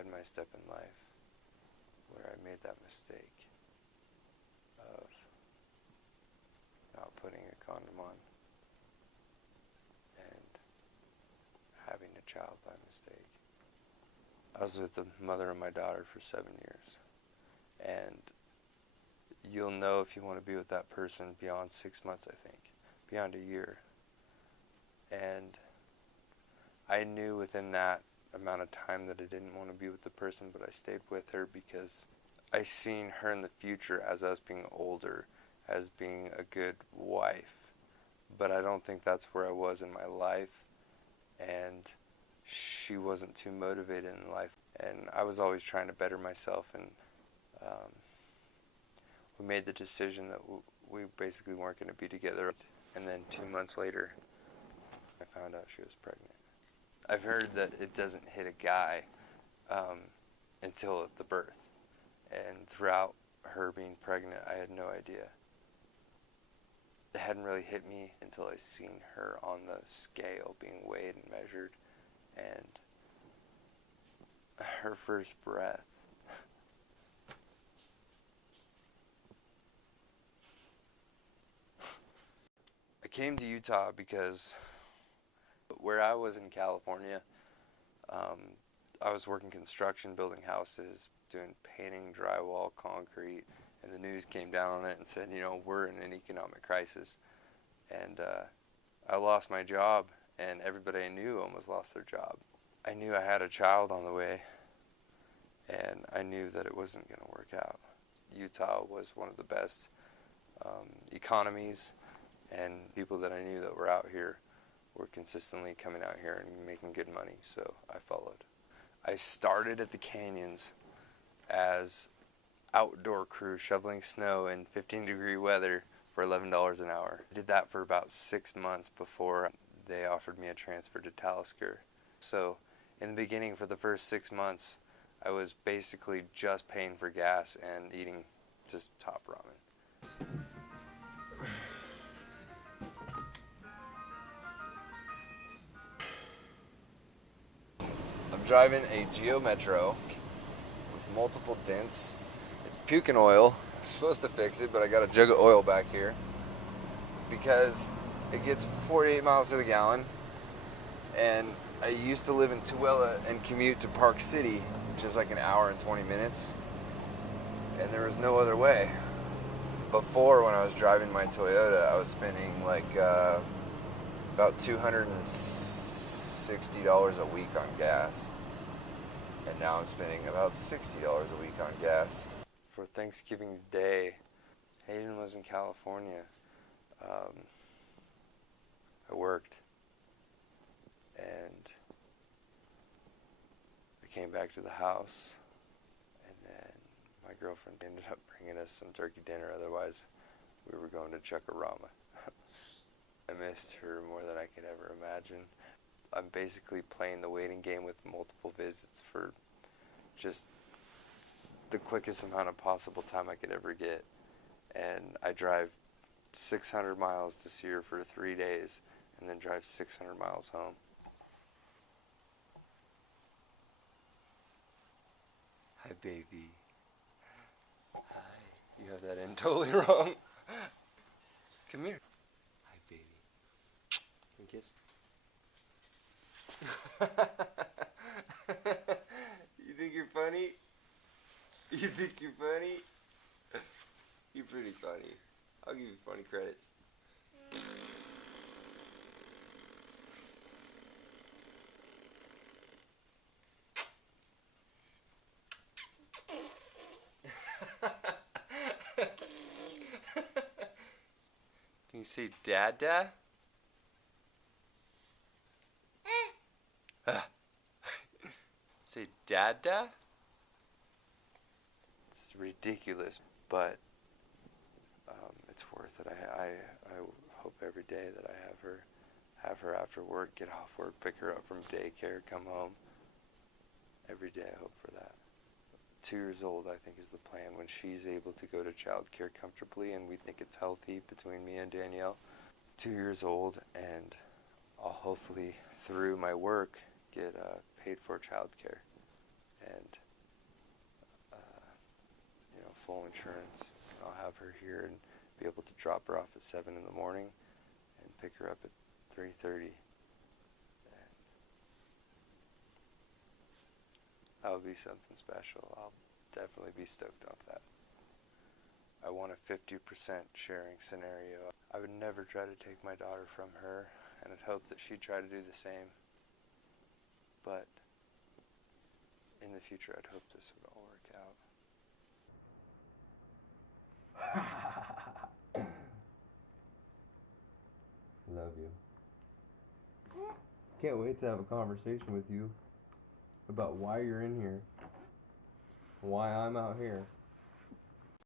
had my step in life where I made that mistake of not putting a condom on and having a child by mistake. I was with the mother of my daughter for 7 years, and you'll know if you want to be with that person beyond 6 months, I think, beyond a year. And I knew within that amount of time that I didn't want to be with the person, but I stayed with her because I seen her in the future as us being older, as being a good wife. But I don't think that's where I was in my life, and she wasn't too motivated in life. And I was always trying to better myself, and we made the decision that we basically weren't going to be together. And then 2 months later, I found out she was pregnant. I've heard that it doesn't hit a guy until the birth. And throughout her being pregnant, I had no idea. It hadn't really hit me until I seen her on the scale being weighed and measured. And her first breath. I came to Utah because where I was in California, I was working construction, building houses, doing painting, drywall, concrete, and the news came down on it and said, you know, we're in an economic crisis. And I lost my job, and everybody I knew almost lost their job. I knew I had a child on the way, and I knew that it wasn't going to work out. Utah was one of the best economies, and people that I knew that were out here were consistently coming out here and making good money, so I followed. I started at the canyons as outdoor crew shoveling snow in 15-degree weather for $11 an hour. I did that for about 6 months before they offered me a transfer to Talisker. So in the beginning, for the first 6 months, I was basically just paying for gas and eating just top ramen. I'm driving a Geo Metro with multiple dents. It's puking oil. I'm supposed to fix it, but I got a jug of oil back here because it gets 48 miles to the gallon. And I used to live in Tooele and commute to Park City, which is like an hour and 20 minutes. And there was no other way. Before, when I was driving my Toyota, I was spending like about $260 a week on gas. And now I'm spending about $60 a week on gas. For Thanksgiving Day, Hayden was in California. I worked. And I came back to the house, and then my girlfriend ended up bringing us some turkey dinner. Otherwise, we were going to Chuckarama. I missed her more than I could ever imagine. I'm basically playing the waiting game with multiple visits for just the quickest amount of possible time I could ever get. And I drive 600 miles to see her for 3 days, and then drive 600 miles home. Hi, baby. Hi. You have that in totally wrong. Come here. Hi, baby. Can you kiss? You think you're funny? You think you're funny? You're pretty funny. I'll give you funny credits. Can you say Dada? Say Dada? It's ridiculous, but it's worth it. I hope every day that I have her after work, get off work, pick her up from daycare, come home. Every day I hope for that. 2 years old, I think, is the plan, when she's able to go to childcare comfortably, and we think it's healthy between me and Danielle. 2 years old, and I'll hopefully, through my work, get paid for childcare. and full insurance. I'll have her here and be able to drop her off at 7 in the morning and pick her up at 3:30. That would be something special. I'll definitely be stoked off that. I want a 50% sharing scenario. I would never try to take my daughter from her, and I'd hope that she'd try to do the same. But in the future, I'd hope this would all work out. Love you. Can't wait to have a conversation with you about why you're in here, why I'm out here.